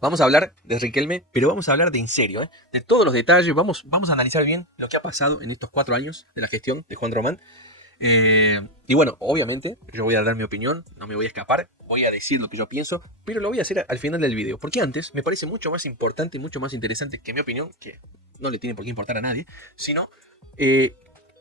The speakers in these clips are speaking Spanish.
vamos a hablar de Riquelme, pero vamos a hablar de en serio, ¿eh? De todos los detalles. Vamos a analizar bien lo que ha pasado en estos 4 años de la gestión de Juan Román. Y bueno, obviamente, yo voy a dar mi opinión, no me voy a escapar, voy a decir lo que yo pienso, pero lo voy a hacer al final del video, porque antes me parece mucho más importante, mucho más interesante que mi opinión, que no le tiene por qué importar a nadie, sino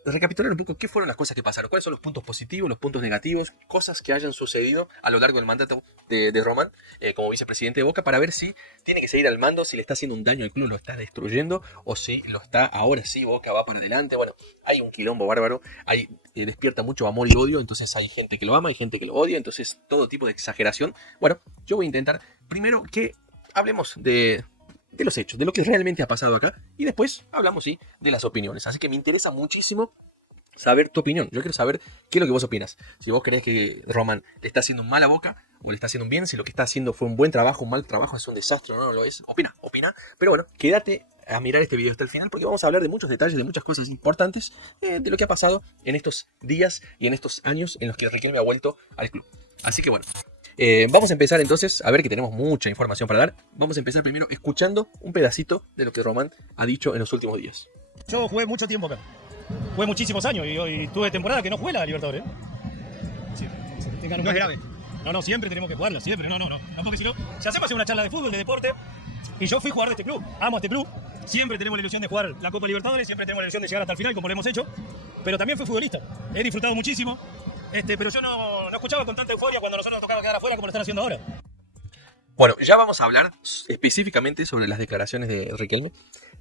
recapitular un poco qué fueron las cosas que pasaron, cuáles son los puntos positivos, los puntos negativos, cosas que hayan sucedido a lo largo del mandato de Román como vicepresidente de Boca, para ver si tiene que seguir al mando, si le está haciendo un daño al club, lo está destruyendo, o si lo está, ahora sí, Boca va para adelante. Bueno, hay un quilombo bárbaro, hay, despierta mucho amor y odio, entonces hay gente que lo ama, hay gente que lo odia, entonces todo tipo de exageración. Bueno, yo voy a intentar primero que hablemos de los hechos, de lo que realmente ha pasado acá, y después hablamos, sí, de las opiniones. Así que me interesa muchísimo saber tu opinión. Yo quiero saber qué es lo que vos opinas. Si vos crees que Román le está haciendo un mal a Boca o le está haciendo un bien, si lo que está haciendo fue un buen trabajo, un mal trabajo, es un desastre o no lo es. Opina. Pero bueno, quédate a mirar este video hasta el final porque vamos a hablar de muchos detalles, de muchas cosas importantes de lo que ha pasado en estos días y en estos años en los que Riquelme ha vuelto al club. Así que bueno, vamos a empezar entonces, a ver que tenemos mucha información para dar. Vamos a empezar primero escuchando un pedacito de lo que Román ha dicho en los últimos días. Yo jugué mucho tiempo acá. Jugué muchísimos años y hoy tuve temporada que no jugué la Libertadores. Sí, no es grave. No, siempre tenemos que jugarla, siempre. No, porque si no, si hacemos una charla de fútbol, de deporte, y yo fui jugador de este club, amo a este club, siempre tenemos la ilusión de jugar la Copa Libertadores, siempre tenemos la ilusión de llegar hasta el final, como lo hemos hecho, pero también fui futbolista. He disfrutado muchísimo, pero yo no escuchaba con tanta euforia cuando nosotros nos tocaba quedar afuera como lo están haciendo ahora. Bueno, ya vamos a hablar específicamente sobre las declaraciones de Riquelme,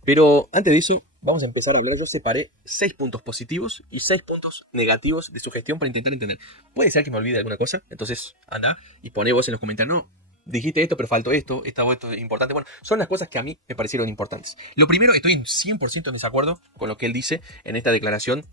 pero antes de eso vamos a empezar a hablar. Yo separé 6 puntos positivos y 6 puntos negativos de su gestión para intentar entender. Puede ser que me olvide de alguna cosa, entonces anda y poné vos en los comentarios, no, dijiste esto, pero faltó esto es importante. Bueno, son las cosas que a mí me parecieron importantes. Lo primero, estoy en 100% en desacuerdo con lo que él dice en esta declaración.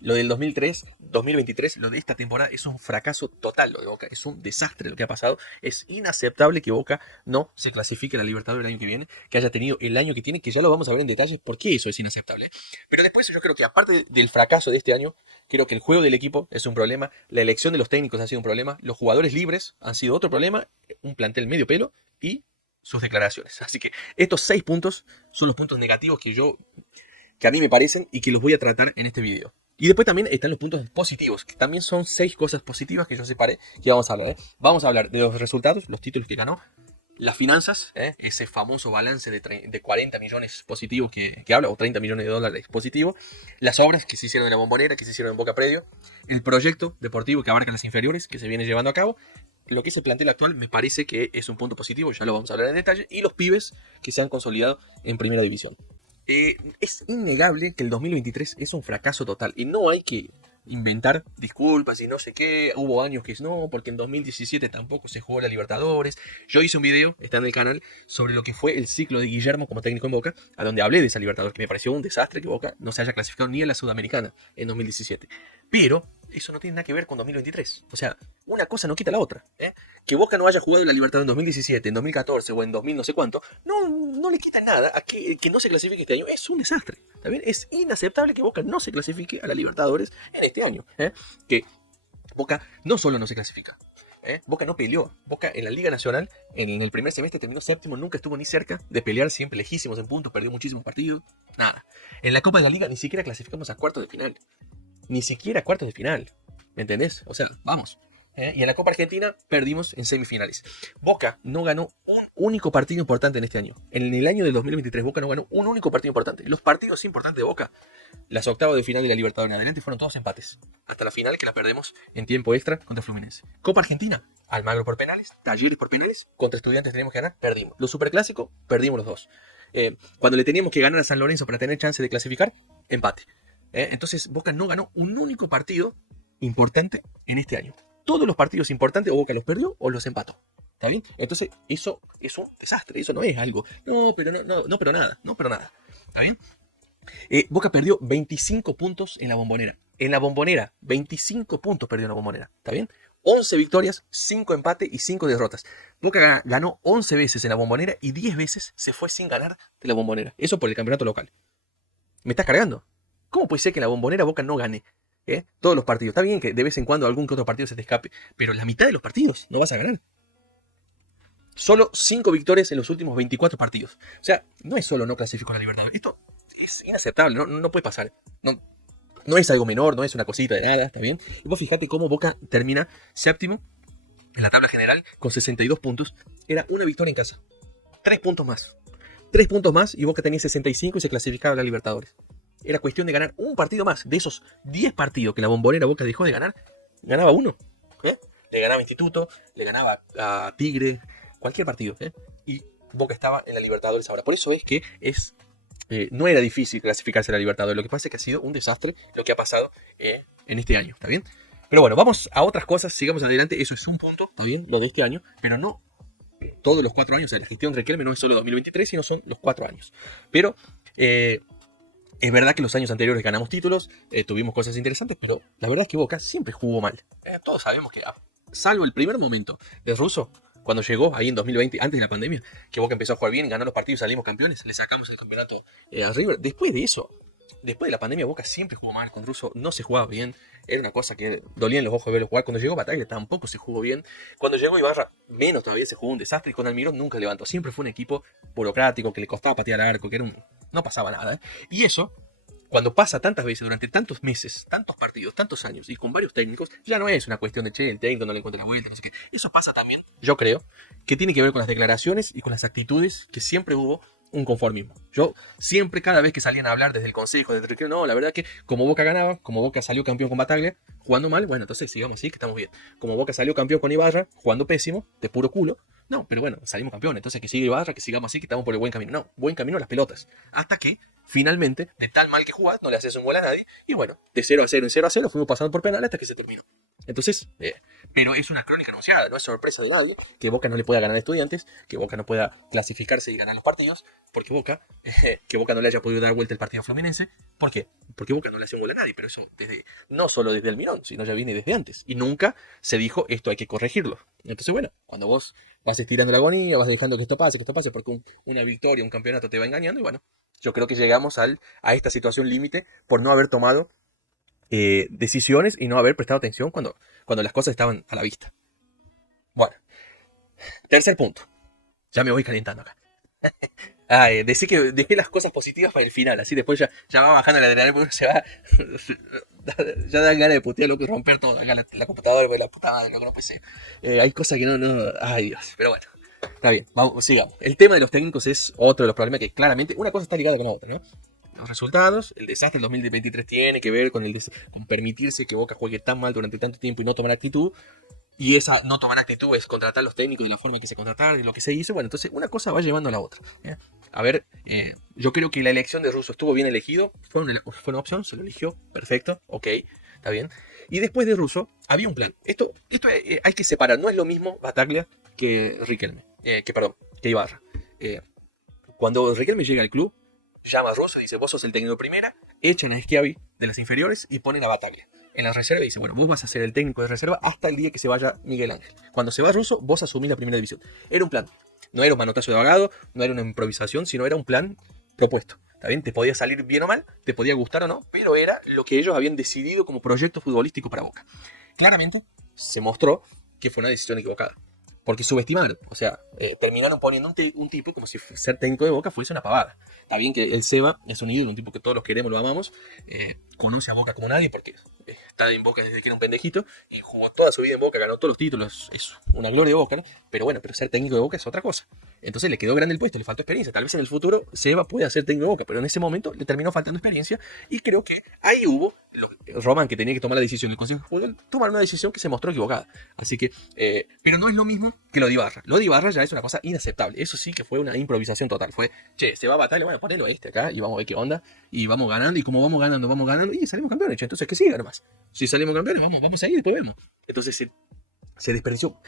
Lo del 2023, lo de esta temporada es un fracaso total, lo de Boca. Es un desastre lo que ha pasado. Es inaceptable que Boca no se clasifique a la Libertadores el año que viene, que haya tenido el año que tiene, que ya lo vamos a ver en detalle por qué eso es inaceptable. Pero después yo creo que aparte del fracaso de este año, creo que el juego del equipo es un problema, la elección de los técnicos ha sido un problema, los jugadores libres han sido otro problema, un plantel medio pelo y sus declaraciones. Así que estos 6 puntos son los puntos negativos que a mí me parecen y que los voy a tratar en este video. Y después también están los puntos positivos, que también son 6 cosas positivas que yo separé que vamos a hablar. Vamos a hablar de los resultados, los títulos que ganó, las finanzas, ese famoso balance de 40 millones positivos que habla, o 30 millones de dólares positivos, las obras que se hicieron en la Bombonera, que se hicieron en Boca Predio, el proyecto deportivo que abarca las inferiores, que se viene llevando a cabo, lo que es el plantel actual me parece que es un punto positivo, ya lo vamos a hablar en detalle, y los pibes que se han consolidado en primera división. Es innegable que el 2023 es un fracaso total y no hay que inventar disculpas y no sé qué. Hubo años que no, porque en 2017 tampoco se jugó la Libertadores. Yo hice un video, está en el canal, sobre lo que fue el ciclo de Guillermo como técnico en Boca, a donde hablé de esa Libertadores, que me pareció un desastre que Boca no se haya clasificado ni a la Sudamericana en 2017. Pero eso no tiene nada que ver con 2023. O sea, una cosa no quita la otra. Que Boca no haya jugado la Libertadores en 2017, en 2014 o en 2000 no sé cuánto, no le quita nada a que no se clasifique este año. Es un desastre. ¿Está bien? Es inaceptable que Boca no se clasifique a la Libertadores en este año. Que Boca no solo no se clasifica. Boca no peleó. Boca en la Liga Nacional, en el primer semestre terminó séptimo, nunca estuvo ni cerca de pelear, siempre lejísimos en puntos, perdió muchísimos partidos. Nada. En la Copa de la Liga ni siquiera clasificamos a cuartos de final. Ni siquiera a cuartos de final. ¿Me entendés? O sea, vamos. Y en la Copa Argentina perdimos en semifinales. Boca no ganó un único partido importante en este año. En el año del 2023 Boca no ganó un único partido importante. Los partidos importantes de Boca, las octavas de final de la Libertadores en adelante, fueron todos empates. Hasta la final, que la perdemos en tiempo extra contra Fluminense. Copa Argentina, Almagro por penales, Talleres por penales, contra Estudiantes teníamos que ganar, perdimos. Los Superclásicos, perdimos los dos. Cuando le teníamos que ganar a San Lorenzo para tener chance de clasificar, empate. Entonces Boca no ganó un único partido importante en este año. Todos los partidos importantes o Boca los perdió o los empató. ¿Está bien? Entonces eso es un desastre, eso no es algo. No, pero nada. ¿Está bien? Boca perdió 25 puntos en la Bombonera. En la Bombonera, 25 puntos perdió en la Bombonera. ¿Está bien? 11 victorias, 5 empates y 5 derrotas. Boca ganó 11 veces en la Bombonera y 10 veces se fue sin ganar de la Bombonera. Eso por el campeonato local. ¿Me estás cargando? ¿Cómo puede ser que en la Bombonera Boca no gane todos los partidos? Está bien que de vez en cuando algún que otro partido se te escape, pero la mitad de los partidos no vas a ganar. Solo 5 victorias en los últimos 24 partidos. O sea, no es solo no clasificó a la Libertadores. Esto es inaceptable, no puede pasar. No es algo menor, no es una cosita de nada, ¿está bien? Y vos fijate cómo Boca termina séptimo en la tabla general con 62 puntos. Era una victoria en casa. 3 puntos más. 3 puntos más y Boca tenía 65 y se clasificaba a la Libertadores. Era cuestión de ganar un partido más. De esos 10 partidos que la Bombonera Boca dejó de ganar, ganaba uno. Le ganaba a Instituto, le ganaba a Tigre, cualquier partido. Y Boca estaba en la Libertadores ahora. Por eso es que no era difícil clasificarse a la Libertadores. Lo que pasa es que ha sido un desastre lo que ha pasado en este año, ¿está bien? Pero bueno, vamos a otras cosas, sigamos adelante. Eso es un punto, ¿está bien? Lo de este año, pero no todos los 4 años. O sea, la gestión de Riquelme no es solo 2023, sino son los 4 años. Pero es verdad que los años anteriores ganamos títulos, tuvimos cosas interesantes, pero la verdad es que Boca siempre jugó mal. Todos sabemos que, salvo el primer momento de Russo, cuando llegó ahí en 2020, antes de la pandemia, que Boca empezó a jugar bien, ganó los partidos, salimos campeones, le sacamos el campeonato a River. Después de eso, después de la pandemia, Boca siempre jugó mal. Con Russo no se jugaba bien, era una cosa que dolía en los ojos de verlo jugar. Cuando llegó Bataglia tampoco se jugó bien. Cuando llegó Ibarra, menos todavía, se jugó un desastre. Y con Almirón nunca levantó. Siempre fue un equipo burocrático que le costaba patear al arco, que era no pasaba nada. Y eso, cuando pasa tantas veces, durante tantos meses, tantos partidos, tantos años, y con varios técnicos, ya no es una cuestión de, che, el técnico no le encuentra la vuelta, no sé qué. Eso pasa también, yo creo, que tiene que ver con las declaraciones y con las actitudes que siempre hubo un conformismo. Yo siempre, cada vez que salían a hablar desde el consejo, desde el no, la verdad que como Boca ganaba, como Boca salió campeón con Bataglia, jugando mal, bueno, entonces sigamos así, que estamos bien. Como Boca salió campeón con Ibarra, jugando pésimo, de puro culo, no, pero bueno, salimos campeón, entonces que siga Ibarra, que sigamos así, que estamos por el buen camino. No, buen camino a las pelotas. Hasta que, finalmente, de tal mal que jugás, no le haces un gol a nadie, y bueno, de 0-0 en 0-0 fuimos pasando por penal hasta que se terminó. Entonces, pero es una crónica anunciada, no es sorpresa de nadie que Boca no le pueda ganar a Estudiantes, que Boca no pueda clasificarse y ganar los partidos, porque Boca, que Boca no le haya podido dar vuelta el partido a Fluminense. ¿Por qué? Porque Boca no le hace un gol a nadie, pero eso no solo desde Almirón, sino ya viene desde antes. Y nunca se dijo, esto hay que corregirlo. Entonces, bueno, cuando vos vas estirando la agonía, vas dejando que esto pase, porque una victoria, un campeonato te va engañando, y bueno, yo creo que llegamos a esta situación límite por no haber tomado decisiones y no haber prestado atención cuando las cosas estaban a la vista. Bueno, tercer punto. Ya me voy calentando acá. Decir que dejé las cosas positivas para el final, así después ya va bajando la adrenalina, porque se va. Ya dan ganas de putear, loco, y romper todo. Acá la computadora, la puta madre, loco, no puede ser. Hay cosas que no. Ay, Dios. Pero bueno, está bien, vamos, sigamos. El tema de los técnicos es otro de los problemas que claramente una cosa está ligada con la otra, ¿no? Los resultados, el desastre del 2023 tiene que ver con permitirse que Boca juegue tan mal durante tanto tiempo y no tomar actitud. Y esa no tomar actitud es contratar a los técnicos de la forma en que se contrataron y lo que se hizo. Bueno, entonces una cosa va llevando a la otra. A ver, yo creo que la elección de Russo estuvo bien elegido. Fue una opción, se lo eligió. Perfecto, ok, está bien. Y después de Russo había un plan. Esto hay que separar. No es lo mismo Bataglia que Riquelme. Que Ibarra. Cuando Riquelme llega al club, llama a Russo y dice, vos sos el técnico de primera. Echan a Schiavi de las inferiores y ponen a Bataglia en la reserva y dice, bueno, vos vas a ser el técnico de reserva hasta el día que se vaya Miguel Ángel. Cuando se va Russo, vos asumís la primera división. Era un plan. No era un manotazo de abogado, no era una improvisación, sino era un plan propuesto. ¿Está bien? Te podía salir bien o mal, te podía gustar o no, pero era lo que ellos habían decidido como proyecto futbolístico para Boca. Claramente se mostró que fue una decisión equivocada. Porque subestimaron, o sea, terminaron poniendo un tipo como si ser técnico de Boca fuese una pavada. Está bien que el Seba es un ídolo, un tipo que todos los queremos, lo amamos, conoce a Boca como nadie porque está en Boca desde que era un pendejito y jugó toda su vida en Boca, ganó todos los títulos, es una gloria de Boca, ¿no? Pero bueno, pero ser técnico de Boca es otra cosa. Entonces le quedó grande el puesto, le faltó experiencia. Tal vez en el futuro Seba pueda ser técnico de Boca, pero en ese momento le terminó faltando experiencia y creo que ahí hubo, Román, que tenía que tomar la decisión del Consejo de Fútbol, tomaron una decisión que se mostró equivocada. Así que, pero no es lo mismo que lo de Ibarra. Lo de Ibarra ya es una cosa inaceptable. Eso sí que fue una improvisación total. Fue, che, se va a Batalla, bueno, ponelo acá y vamos a ver qué onda. Y vamos ganando, y como vamos ganando, y salimos campeones, che. Entonces que siga nomás. Si salimos campeones, vamos a ir y después vemos. Entonces se desperdició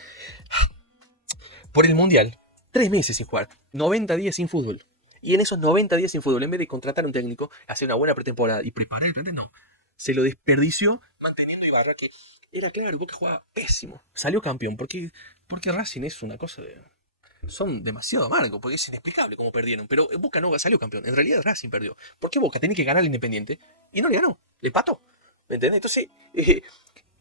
por el Mundial 3 meses sin jugar, 90 días sin fútbol. Y en esos 90 días sin fútbol, en vez de contratar a un técnico, hacer una buena pretemporada y preparar, no. Se lo desperdició manteniendo Ibarra, que era claro, Boca jugaba pésimo. Salió campeón, porque Racing es una cosa de... Son demasiado amargos, porque es inexplicable cómo perdieron. Pero Boca no salió campeón, en realidad Racing perdió. ¿Por qué Boca tenía que ganar al Independiente? Y no le ganó, le empató. ¿Me entendés? Entonces,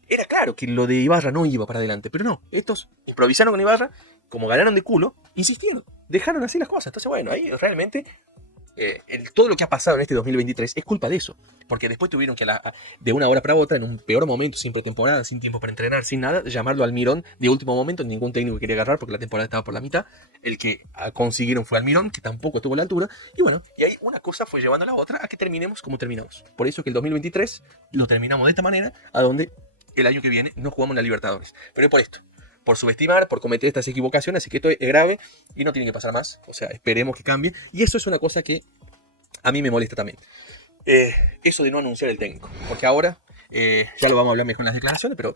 era claro que lo de Ibarra no iba para adelante, pero no. Estos improvisaron con Ibarra, como ganaron de culo, insistieron, dejaron así las cosas. Entonces, bueno, ahí realmente todo lo que ha pasado en este 2023 es culpa de eso. Porque después tuvieron que, de una hora para otra, en un peor momento, sin pretemporada, sin tiempo para entrenar, sin nada, llamarlo Almirón de último momento. Ningún técnico quería agarrar porque la temporada estaba por la mitad. El que consiguieron fue Almirón, que tampoco estuvo a la altura. Y bueno, y ahí una cosa fue llevando a la otra a que terminemos como terminamos. Por eso que el 2023 lo terminamos de esta manera, a donde el año que viene no jugamos la Libertadores. Pero es por esto. Por subestimar, por cometer estas equivocaciones, así que esto es grave y no tiene que pasar más. O sea, esperemos que cambie. Y eso es una cosa que a mí me molesta también. Eso de no anunciar el técnico. Porque ahora, ya lo vamos a hablar mejor en las declaraciones, pero,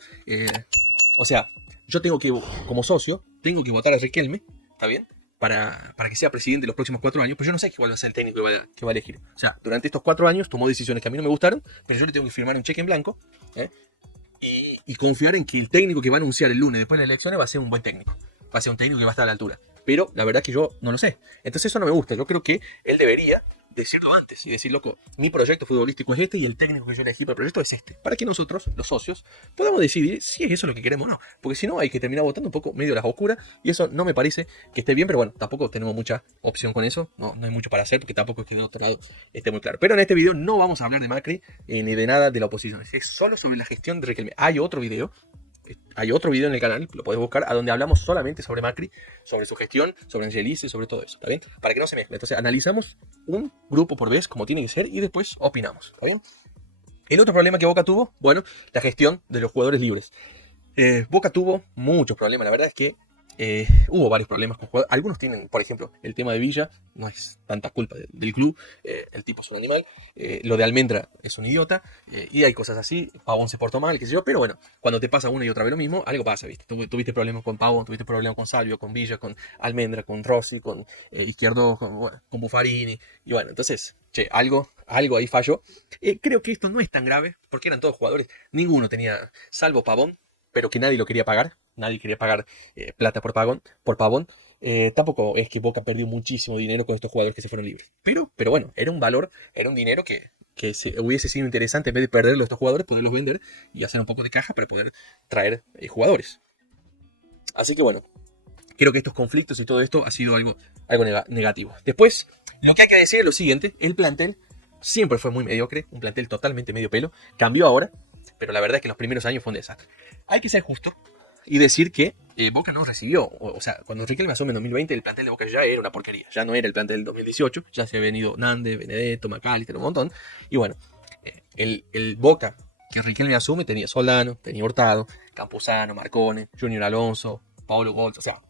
o sea, yo tengo que, como socio, tengo que votar a Riquelme, ¿está bien? Para que sea presidente los próximos 4 años, pero yo no sé cuál va a ser el técnico que va a elegir. O sea, durante estos 4 años tomó decisiones que a mí no me gustaron, pero yo le tengo que firmar un cheque en blanco, y confiar en que el técnico que va a anunciar el lunes después de las elecciones va a ser un buen técnico. Va a ser un técnico que va a estar a la altura. Pero la verdad que yo no lo sé. Entonces eso no me gusta. Yo creo que él debería decirlo antes y decir, loco, mi proyecto futbolístico es este y el técnico que yo elegí para el proyecto es este. Para que nosotros, los socios, podamos decidir si es eso lo que queremos o no. Porque si no, hay que terminar votando un poco medio a las oscuras y eso no me parece que esté bien, pero bueno, tampoco tenemos mucha opción con eso. No hay mucho para hacer porque tampoco es que de otro lado esté muy claro. Pero en este video no vamos a hablar de Macri ni de nada de la oposición. Es solo sobre la gestión de Riquelme. Hay otro video en el canal, lo podés buscar, a donde hablamos solamente sobre Macri, sobre su gestión, sobre Angelice, sobre todo eso, ¿está bien? Para que no se mezcle. Entonces analizamos un grupo por vez, como tiene que ser, y después opinamos, ¿está bien? El otro problema que Boca tuvo, bueno, la gestión de los jugadores libres. Boca tuvo muchos problemas, la verdad es que hubo varios problemas con jugadores. Algunos tienen, por ejemplo, el tema de Villa, no es tanta culpa del club, el tipo es un animal, lo de Almendra es un idiota, y hay cosas así, Pavón se portó mal, qué sé yo, pero bueno, cuando te pasa una y otra vez lo mismo, algo pasa, ¿viste? Tuviste problemas con Pavón, tuviste problemas con Salvio, con Villa, con Almendra, con Rossi, con Izquierdo, con Buffarini, y bueno, entonces, che, algo ahí falló. Creo que esto no es tan grave, porque eran todos jugadores, ninguno tenía, salvo Pavón, pero que nadie lo quería pagar. Nadie quería pagar plata por Pavón. Tampoco es que Boca perdió muchísimo dinero con estos jugadores que se fueron libres. Pero bueno, era un valor, era un dinero que hubiese sido interesante en vez de perderlo a estos jugadores, poderlos vender y hacer un poco de caja para poder traer jugadores. Así que bueno, creo que estos conflictos y todo esto ha sido algo negativo. Después, lo que hay que decir es lo siguiente, el plantel siempre fue muy mediocre, un plantel totalmente medio pelo, cambió ahora, pero la verdad es que en los primeros años fue un desastre. Hay que ser justo y decir que Boca no recibió, o sea, cuando Riquelme asume en 2020, el plantel de Boca ya era una porquería, ya no era el plantel del 2018, ya se había venido Nández, Benedetto, McAllister, un montón, y bueno, el Boca que Riquelme asume tenía Soldano, tenía Hurtado, Campuzano, Marcone, Junior Alonso, Paolo Goltz, o sea,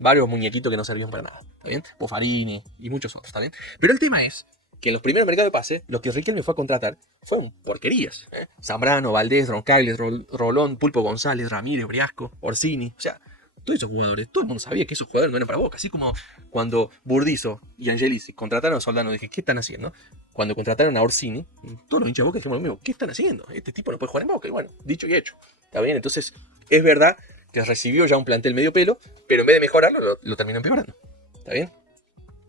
varios muñequitos que no servían para nada, ¿está bien? Buffarini y muchos otros, ¿está bien? Pero el tema es que en los primeros mercados de pase, lo que Riquelme fue a contratar fueron porquerías. Zambrano, Valdés, Roncaglia, Rolón, Pulpo González, Ramírez, Briasco, Orsini. O sea, todos esos jugadores, todo el mundo sabía que esos jugadores no eran para Boca. Así como cuando Burdizo y Angelici contrataron a Soldano, dije, ¿qué están haciendo? Cuando contrataron a Orsini, todos los hinchas de Boca dijimos lo mismo, ¿qué están haciendo? Este tipo no puede jugar en Boca. Y bueno, dicho y hecho. ¿Está bien? Entonces, es verdad que recibió ya un plantel medio pelo, pero en vez de mejorarlo, lo terminó empeorando. ¿Está bien?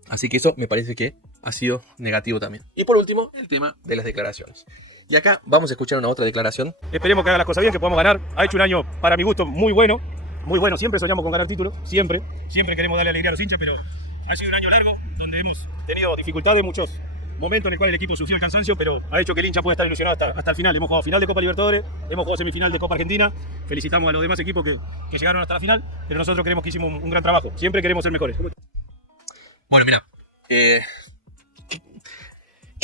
Así que eso me parece que ha sido negativo también. Y por último, el tema de las declaraciones. Y acá vamos a escuchar una otra declaración. Esperemos que haga las cosas bien, que podamos ganar. Ha hecho un año, para mi gusto, muy bueno. Muy bueno, siempre soñamos con ganar títulos, siempre. Siempre queremos darle alegría a los hinchas, pero ha sido un año largo, donde hemos tenido dificultades, muchos momentos en el cual el equipo sufrió el cansancio, pero ha hecho que el hincha pueda estar ilusionado hasta el final. Hemos jugado final de Copa Libertadores, hemos jugado semifinal de Copa Argentina. Felicitamos a los demás equipos que llegaron hasta la final, pero nosotros creemos que hicimos un gran trabajo. Siempre queremos ser mejores. Bueno, mira, ¿qué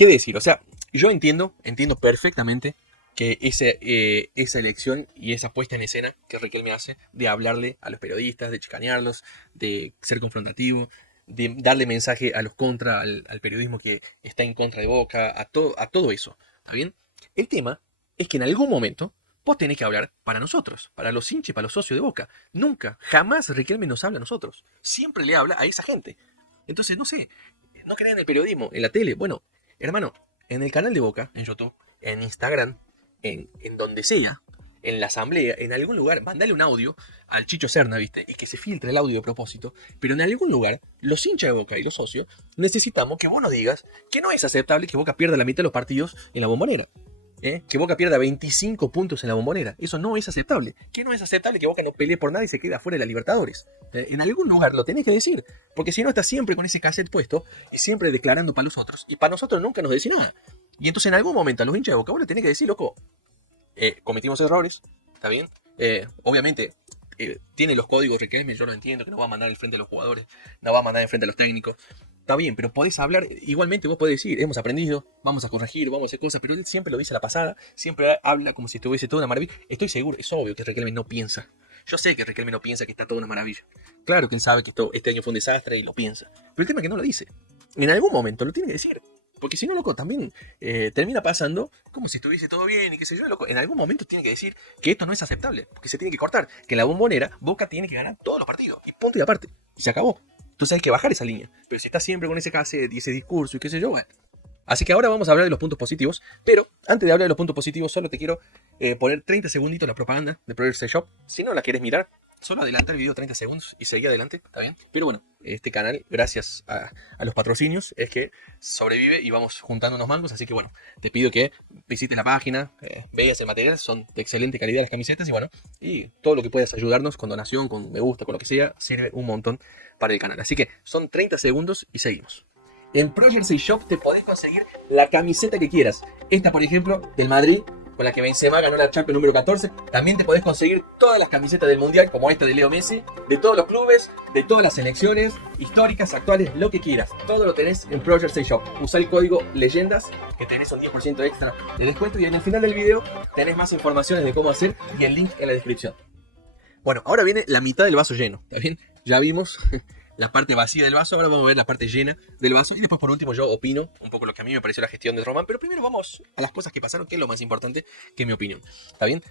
decir? O sea, yo entiendo perfectamente que esa elección y esa puesta en escena que Riquelme hace de hablarle a los periodistas, de chicanearlos, de ser confrontativo, de darle mensaje a los contra, al periodismo que está en contra de Boca, a todo eso, ¿está bien? El tema es que en algún momento vos tenés que hablar para nosotros, para los hinchas, para los socios de Boca. Nunca, jamás Riquelme nos habla a nosotros. Siempre le habla a esa gente. Entonces, no sé, no crean en el periodismo, en la tele. Bueno, hermano, en el canal de Boca, en YouTube, en Instagram, en donde sea, en la asamblea, en algún lugar, mandale un audio al Chicho Serna, ¿viste? Y que se filtre el audio de propósito. Pero en algún lugar, los hinchas de Boca y los socios necesitamos que vos nos digas que no es aceptable que Boca pierda la mitad de los partidos en la Bombonera. que Boca pierda 25 puntos en la Bombonera. Eso no es aceptable. ¿Qué no es aceptable? Que Boca no pelee por nada y se quede afuera de la Libertadores. En algún lugar lo tenés que decir. Porque si no, estás siempre con ese cassette puesto y siempre declarando para los otros. Y para nosotros nunca nos decís nada. Y entonces en algún momento a los hinchas de Boca vos le tenés que decir, loco, cometimos errores, ¿está bien? Obviamente tiene los códigos Riquelme, yo lo entiendo, que no va a mandar al frente a los jugadores, no va a mandar al frente a los técnicos. Está bien, pero podés hablar, igualmente vos podés decir, hemos aprendido, vamos a corregir, vamos a hacer cosas, pero él siempre lo dice a la pasada, siempre habla como si estuviese toda una maravilla. Estoy seguro, es obvio que Riquelme no piensa. Yo sé que Riquelme no piensa que está toda una maravilla. Claro que él sabe que este año fue un desastre y lo piensa. Pero el tema es que no lo dice. En algún momento lo tiene que decir. Porque si no, loco, también termina pasando como si estuviese todo bien y qué sé yo, loco. En algún momento tiene que decir que esto no es aceptable, porque se tiene que cortar. Que en la Bombonera Boca tiene que ganar todos los partidos. Y punto y aparte. Y se acabó. Entonces hay que bajar esa línea. Pero si está siempre con ese cassette y ese discurso y qué sé yo, bueno. Así que ahora vamos a hablar de los puntos positivos. Pero antes de hablar de los puntos positivos, solo te quiero poner 30 segunditos la propaganda de Progress Shop. Si no la quieres mirar, solo adelanta el video 30 segundos y seguí adelante, ¿está bien? Pero bueno, este canal, gracias a los patrocinios, es que sobrevive y vamos juntando unos mangos. Así que bueno, te pido que visites la página, veas el material, son de excelente calidad las camisetas y bueno, y todo lo que puedas ayudarnos con donación, con me gusta, con lo que sea, sirve un montón para el canal. Así que son 30 segundos y seguimos. En Pro Jersey Shop te podés conseguir la camiseta que quieras. Esta, por ejemplo, del Madrid, con la que Benzema ganó la Champions número 14. También te podés conseguir todas las camisetas del Mundial, como esta de Leo Messi, de todos los clubes, de todas las selecciones, históricas, actuales, lo que quieras. Todo lo tenés en Pro Jersey Shop. Usa el código LEYENDAS, que tenés un 10% extra de descuento. Y en el final del video tenés más informaciones de cómo hacer y el link en la descripción. Bueno, ahora viene la mitad del vaso lleno, ¿está bien? Ya vimos la parte vacía del vaso, ahora vamos a ver la parte llena del vaso y después por último yo opino un poco lo que a mí me pareció la gestión de Román, pero primero vamos a las cosas que pasaron, que es lo más importante, que es mi opinión, ¿está bien?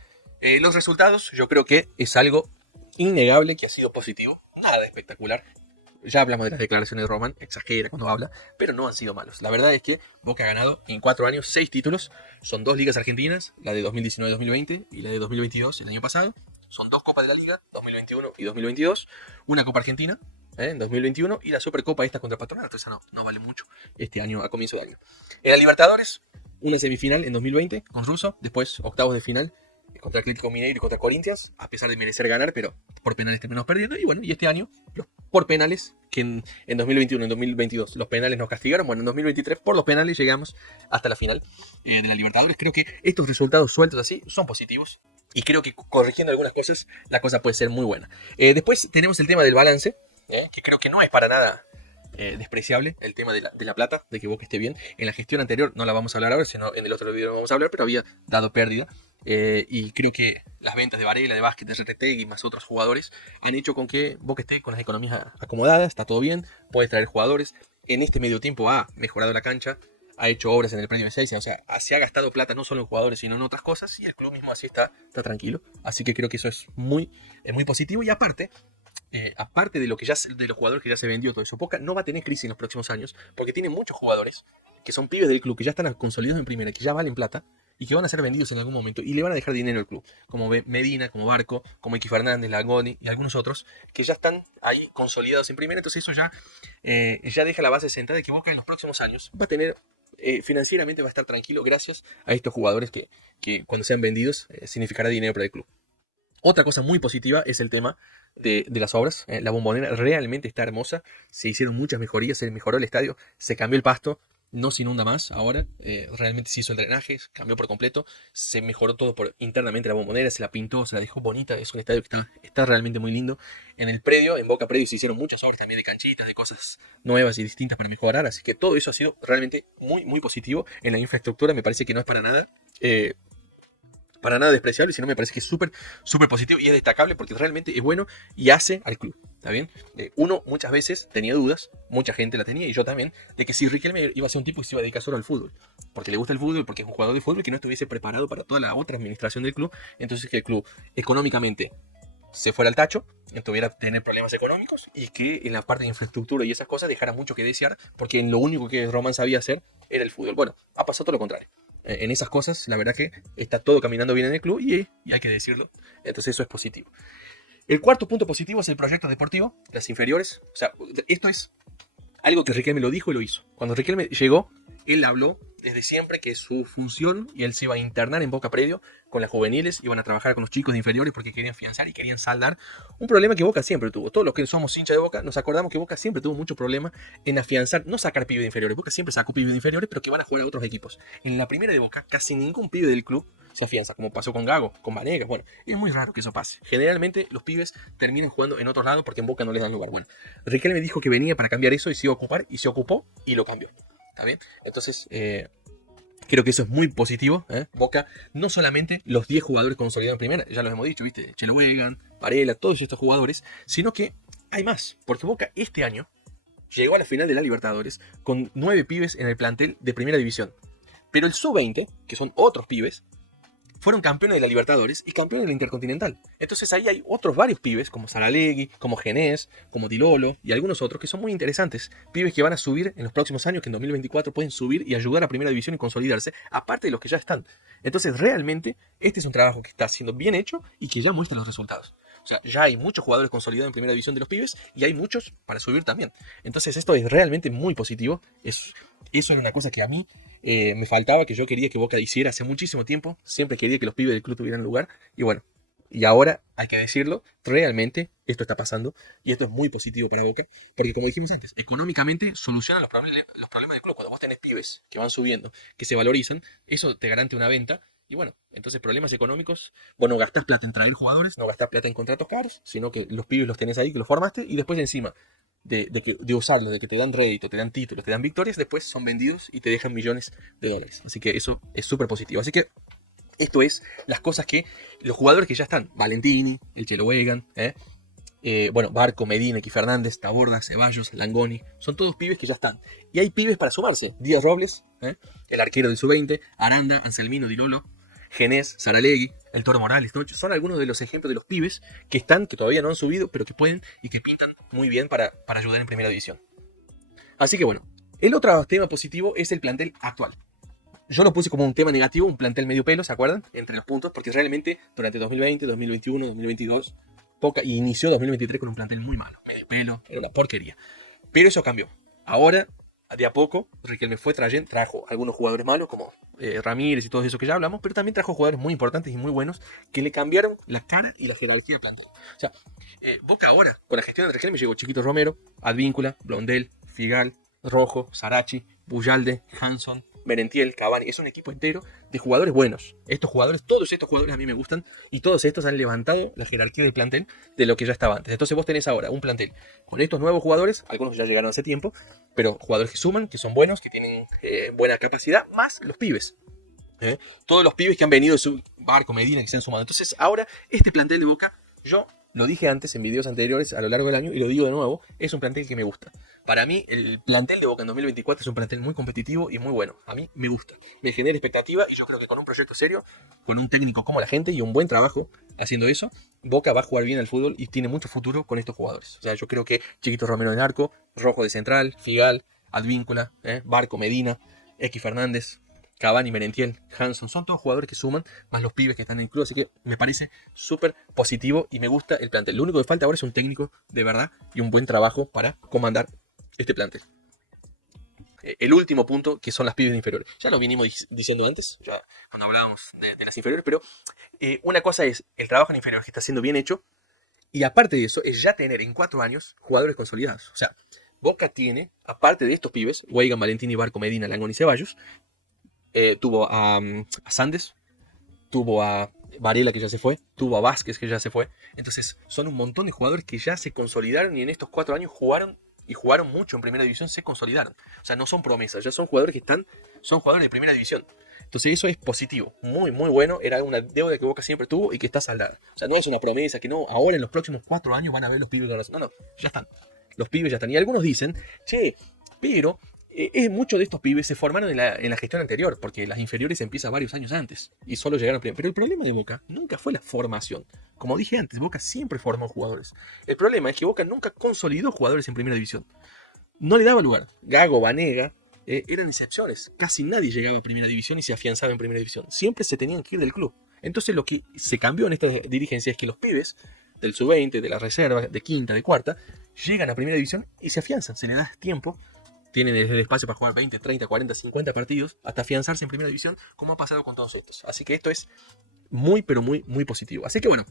Los resultados yo creo que es algo innegable que ha sido positivo, nada espectacular. Ya hablamos de las declaraciones de Román, exagera cuando habla, pero no han sido malos. La verdad es que Boca ha ganado en 4 años 6 títulos, son 2 ligas argentinas, la de 2019-2020 y la de 2022 el año pasado. Son 2 copas de la liga, 2021 y 2022, una copa argentina, en 2021 y la Supercopa esta contra Patronato, esa no vale mucho este año, a comienzo de año. En la Libertadores, una semifinal en 2020 con Russo, después octavos de final contra Atlético Mineiro y contra Corinthians, a pesar de merecer ganar, pero por penales terminamos perdiendo. Y bueno, y este año, por penales, que en 2021, en 2022 los penales nos castigaron, bueno, en 2023 por los penales llegamos hasta la final de la Libertadores. Creo que estos resultados sueltos así son positivos y creo que corrigiendo algunas cosas, la cosa puede ser muy buena. Después tenemos el tema del balance, que creo que no es para nada despreciable, el tema de la plata, de que Boca esté bien. En la gestión anterior no la vamos a hablar ahora, sino en el otro video no vamos a hablar, pero había dado pérdida. Y creo que las ventas de Varela, de Vázquez, de Retegui y más otros jugadores han hecho con que Boca esté con las economías acomodadas, está todo bien, puede traer jugadores. En este medio tiempo ha mejorado la cancha, ha hecho obras en el predio de Ezeiza, o sea, se ha gastado plata no solo en jugadores, sino en otras cosas, y el club mismo así está tranquilo. Así que creo que eso es muy positivo. Y aparte de lo que de los jugadores que ya se vendió todo eso, Boca no va a tener crisis en los próximos años, porque tiene muchos jugadores que son pibes del club, que ya están consolidados en primera, que ya valen plata, y que van a ser vendidos en algún momento, y le van a dejar dinero al club, como Medina, como Barco, como Iki Fernández, Lagoni, y algunos otros, que ya están ahí consolidados en primera. Entonces eso ya deja la base sentada de que Boca en los próximos años va a tener, financieramente va a estar tranquilo gracias a estos jugadores que cuando sean vendidos significará dinero para el club. Otra cosa muy positiva es el tema de las obras. La Bombonera realmente está hermosa. Se hicieron muchas mejorías, se mejoró el estadio, se cambió el pasto, no se inunda más ahora. Realmente se hizo el drenaje, cambió por completo. Se mejoró todo internamente la Bombonera, se la pintó, se la dejó bonita. Es un estadio que está realmente muy lindo. En el predio, en Boca Predio, se hicieron muchas obras también de canchitas, de cosas nuevas y distintas para mejorar. Así que todo eso ha sido realmente muy positivo. En la infraestructura me parece que no es para nada despreciable, sino me parece que es súper positivo y es destacable porque realmente es bueno y hace al club, ¿está bien? Uno muchas veces tenía dudas, mucha gente la tenía y yo también, de que si Riquelme iba a ser un tipo que se iba a dedicar solo al fútbol, porque le gusta el fútbol, porque es un jugador de fútbol, que no estuviese preparado para toda la otra administración del club. Entonces que el club económicamente se fuera al tacho, tuviera tener problemas económicos y que en la parte de infraestructura y esas cosas dejara mucho que desear, porque en lo único que Román sabía hacer era el fútbol. Bueno, ha pasado todo lo contrario. En esas cosas, la verdad que está todo caminando bien en el club y hay que decirlo. Entonces eso es positivo. El cuarto punto positivo es el proyecto deportivo, las inferiores. O sea, esto es algo que Riquelme lo dijo y lo hizo. Cuando Riquelme llegó, él habló desde siempre que su función, y él se iba a internar en Boca Predio con las juveniles, iban a trabajar con los chicos de inferiores porque querían afianzar y querían saldar un problema que Boca siempre tuvo. Todos los que somos hinchas de Boca nos acordamos que Boca siempre tuvo mucho problema en afianzar, no sacar pibes de inferiores. Boca siempre sacó pibes de inferiores, pero que van a jugar a otros equipos. En la primera de Boca, casi ningún pibe del club se afianza, como pasó con Gago, con Vanegas. Bueno, es muy raro que eso pase. Generalmente los pibes terminan jugando en otros lados porque en Boca no les dan lugar. Bueno, Riquelme dijo que venía para cambiar eso y se iba a ocupar, y se ocupó y lo cambió. ¿Está bien? Entonces, creo que eso es muy positivo. Boca, no solamente los 10 jugadores consolidados en primera, ya los hemos dicho, ¿viste? Chelo Wegan, Varela, todos estos jugadores, sino que hay más, porque Boca este año llegó a la final de la Libertadores con 9 pibes en el plantel de primera división. Pero el sub-20, que son otros pibes, fueron campeones de la Libertadores y campeones de la Intercontinental. Entonces ahí hay otros varios pibes, como Saralegui, como Genés, como Dilolo y algunos otros que son muy interesantes. Pibes que van a subir en los próximos años, que en 2024 pueden subir y ayudar a Primera División y consolidarse, aparte de los que ya están. Entonces realmente este es un trabajo que está siendo bien hecho y que ya muestra los resultados. O sea, ya hay muchos jugadores consolidados en Primera División de los pibes y hay muchos para subir también. Entonces esto es realmente muy positivo. Eso era una cosa que a mí me faltaba, que yo quería que Boca hiciera hace muchísimo tiempo. Siempre quería que los pibes del club tuvieran lugar. Y bueno, y ahora hay que decirlo, realmente esto está pasando. Y esto es muy positivo para Boca. Porque como dijimos antes, económicamente soluciona los problemas del club. Cuando vos tenés pibes que van subiendo, que se valorizan, eso te garante una venta. Y bueno, entonces problemas económicos, bueno, gastás plata en traer jugadores, no gastás plata en contratos caros, sino que los pibes los tenés ahí, que los formaste, y después encima de usarlos, de que te dan rédito, te dan títulos, te dan victorias, después son vendidos y te dejan millones de dólares. Así que eso es súper positivo. Así que esto es las cosas que los jugadores que ya están, Valentini, el Chelo Wegan, bueno, Barco, Medina, X Fernández, Taborda, Ceballos, Langoni, son todos pibes que ya están. Y hay pibes para sumarse, Díaz Robles, el arquero del sub-20, Aranda, Anselmino, Dilolo, Genés, Saralegui, el Toro Morales, ¿no? Son algunos de los ejemplos de los pibes que están, que todavía no han subido, pero que pueden y que pintan muy bien para ayudar en Primera División. Así que bueno, el otro tema positivo es el plantel actual. Yo lo puse como un tema negativo, un plantel medio pelo, ¿se acuerdan? Entre los puntos, porque realmente durante 2020, 2021, 2022, y inició 2023 con un plantel muy malo, medio pelo, era una porquería. Pero eso cambió. Ahora, de a poco, Riquelme trajo algunos jugadores malos, como Ramírez y todo eso que ya hablamos, pero también trajo jugadores muy importantes y muy buenos que le cambiaron la cara y la jerarquía del plantel. O sea, Boca ahora, con la gestión de Riquelme, llegó Chiquito Romero, Advíncula, Blondel, Figal, Rojo, Sarachi, Buyalde, Hanson, Merentiel, Cavani. Es un equipo entero de jugadores buenos. Todos estos jugadores a mí me gustan, y todos estos han levantado la jerarquía del plantel de lo que ya estaba antes. Entonces vos tenés ahora un plantel con estos nuevos jugadores, algunos ya llegaron hace tiempo, pero jugadores que suman, que son buenos, que tienen buena capacidad, más los pibes. Todos los pibes que han venido de su Barco, Medina, que se han sumado. Entonces ahora este plantel de Boca, yo lo dije antes en videos anteriores a lo largo del año y lo digo de nuevo, es un plantel que me gusta. Para mí el plantel de Boca en 2024 es un plantel muy competitivo y muy bueno. A mí me gusta, me genera expectativa, y yo creo que con un proyecto serio, con un técnico como la gente y un buen trabajo haciendo eso, Boca va a jugar bien al fútbol y tiene mucho futuro con estos jugadores. O sea, yo creo que Chiquito Romero de arco, Rojo de central, Figal, Advíncula, Barco, Medina, X Fernández, Cavani, Merentiel, Hanson, son todos jugadores que suman, más los pibes que están en el club, así que me parece súper positivo y me gusta el plantel. Lo único que falta ahora es un técnico de verdad y un buen trabajo para comandar este plantel. El último punto, que son las pibes inferiores. Ya lo vinimos diciendo antes, ya cuando hablábamos de las inferiores, pero una cosa es el trabajo en inferiores que está siendo bien hecho, y aparte de eso es ya tener en 4 años jugadores consolidados. O sea, Boca tiene, aparte de estos pibes, Weigand, Valentini, Barco, Medina, Langoni y Ceballos, tuvo a Sandes, tuvo a Varela, que ya se fue, tuvo a Vázquez, que ya se fue. Entonces son un montón de jugadores que ya se consolidaron y en estos 4 años jugaron mucho en Primera División, se consolidaron. O sea, no son promesas, ya son jugadores son jugadores de Primera División. Entonces eso es positivo, muy muy bueno. Era una deuda que Boca siempre tuvo y que está saldada. O sea, no es una promesa que no, ahora en los próximos 4 años van a ver los pibes. No, ya están. Los pibes ya están. Y algunos dicen, che, pero muchos de estos pibes se formaron en la gestión anterior, porque las inferiores empiezan varios años antes y solo llegaron primero. Pero el problema de Boca nunca fue la formación. Como dije antes, Boca siempre formó jugadores. El problema es que Boca nunca consolidó jugadores en Primera División. No le daba lugar. Gago, Vanega, eran excepciones. Casi nadie llegaba a Primera División y se afianzaba en Primera División. Siempre se tenían que ir del club. Entonces lo que se cambió en esta dirigencia es que los pibes del sub-20, de la reserva, de quinta, de cuarta, llegan a Primera División y se afianzan. Se les da tiempo tienen el espacio para jugar 20, 30, 40, 50 partidos, hasta afianzarse en primera división, como ha pasado con todos estos. Así que esto es muy, pero muy, muy positivo. Así que bueno,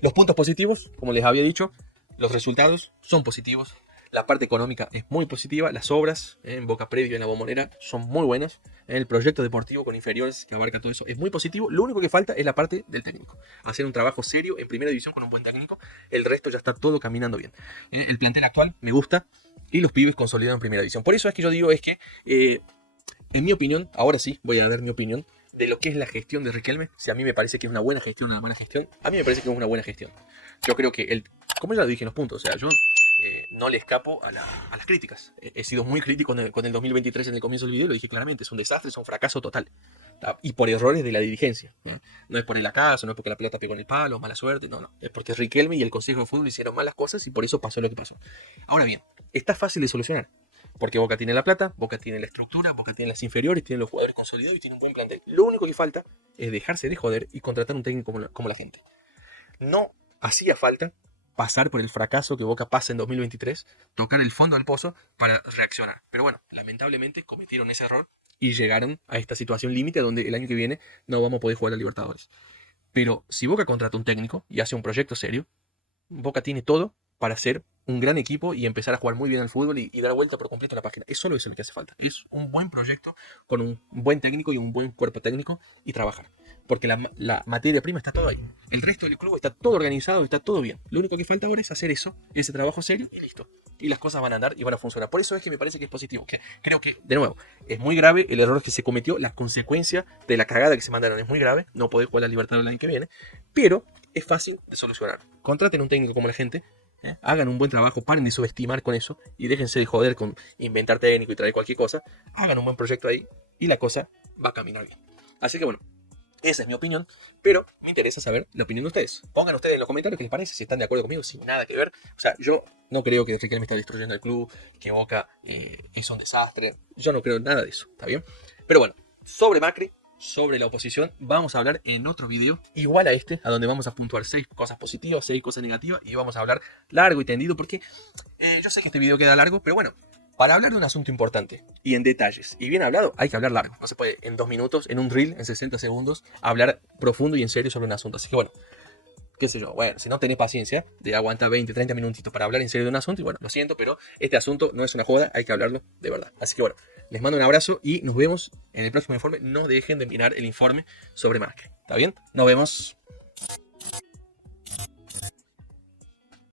los puntos positivos, como les había dicho, los resultados son positivos. La parte económica es muy positiva. Las obras en Boca Predio, en la Bombonera, son muy buenas. El proyecto deportivo con inferiores que abarca todo eso es muy positivo. Lo único que falta es la parte del técnico. Hacer un trabajo serio en primera división con un buen técnico. El resto ya está todo caminando bien. El plantel actual me gusta y los pibes consolidan en primera división. Por eso es que yo digo en mi opinión, ahora sí voy a dar mi opinión de lo que es la gestión de Riquelme. Si a mí me parece que es una buena gestión o una mala gestión, a mí me parece que es una buena gestión. Yo creo que como ya lo dije en los puntos, o sea, yo no le escapo a las críticas. He sido muy crítico con el 2023 en el comienzo del video, lo dije claramente, es un desastre, es un fracaso total. Y por errores de la dirigencia. No es por el acaso, no es porque la pelota pegó en el palo, mala suerte, no. Es porque Riquelme y el Consejo de Fútbol hicieron malas cosas y por eso pasó lo que pasó. Ahora bien, está fácil de solucionar. Porque Boca tiene la plata, Boca tiene la estructura, Boca tiene las inferiores, tiene los jugadores consolidados y tiene un buen plantel. Lo único que falta es dejarse de joder y contratar un técnico como la gente. No hacía falta pasar por el fracaso que Boca pasa en 2023, tocar el fondo del pozo para reaccionar. Pero bueno, lamentablemente cometieron ese error y llegaron a esta situación límite donde el año que viene no vamos a poder jugar a Libertadores. Pero si Boca contrata un técnico y hace un proyecto serio, Boca tiene todo para ser un gran equipo y empezar a jugar muy bien al fútbol y dar vuelta por completo a la página. Es solo eso lo que hace falta. Es un buen proyecto con un buen técnico y un buen cuerpo técnico y trabajar. Porque la materia prima está todo ahí. El resto del club está todo organizado, está todo bien. Lo único que falta ahora es hacer eso, ese trabajo serio y listo. Y las cosas van a andar y van a funcionar. Por eso es que me parece que es positivo. Creo que, de nuevo, es muy grave el error que se cometió, la consecuencia de la cagada que se mandaron es muy grave. No podés jugar la Libertad el año que viene. Pero es fácil de solucionar. Contraten un técnico como la gente. Hagan un buen trabajo, paren de subestimar con eso y déjense de joder con inventar técnico y traer cualquier cosa. Hagan un buen proyecto ahí y la cosa va a caminar bien. Así que bueno, esa es mi opinión, pero me interesa saber la opinión de ustedes. Pongan ustedes en los comentarios qué les parece, si están de acuerdo conmigo, sin nada que ver. O sea, yo no creo que Riquelme está destruyendo el club, que Boca es un desastre. Yo no creo nada de eso, ¿está bien? Pero bueno, sobre Macri, sobre la oposición, vamos a hablar en otro video igual a este, a donde vamos a puntuar 6 cosas positivas, 6 cosas negativas y vamos a hablar largo y tendido porque yo sé que este video queda largo, pero bueno, para hablar de un asunto importante y en detalles y bien hablado, hay que hablar largo. No se puede en 2 minutos, en un reel, en 60 segundos, hablar profundo y en serio sobre un asunto. Así que bueno, qué sé yo, bueno, si no tenés paciencia de aguantar 20, 30 minutitos para hablar en serio de un asunto, y bueno, lo siento, pero este asunto no es una joda, hay que hablarlo de verdad. Así que bueno, les mando un abrazo y nos vemos en el próximo informe. No dejen de mirar el informe sobre Macri. ¿Está bien? Nos vemos.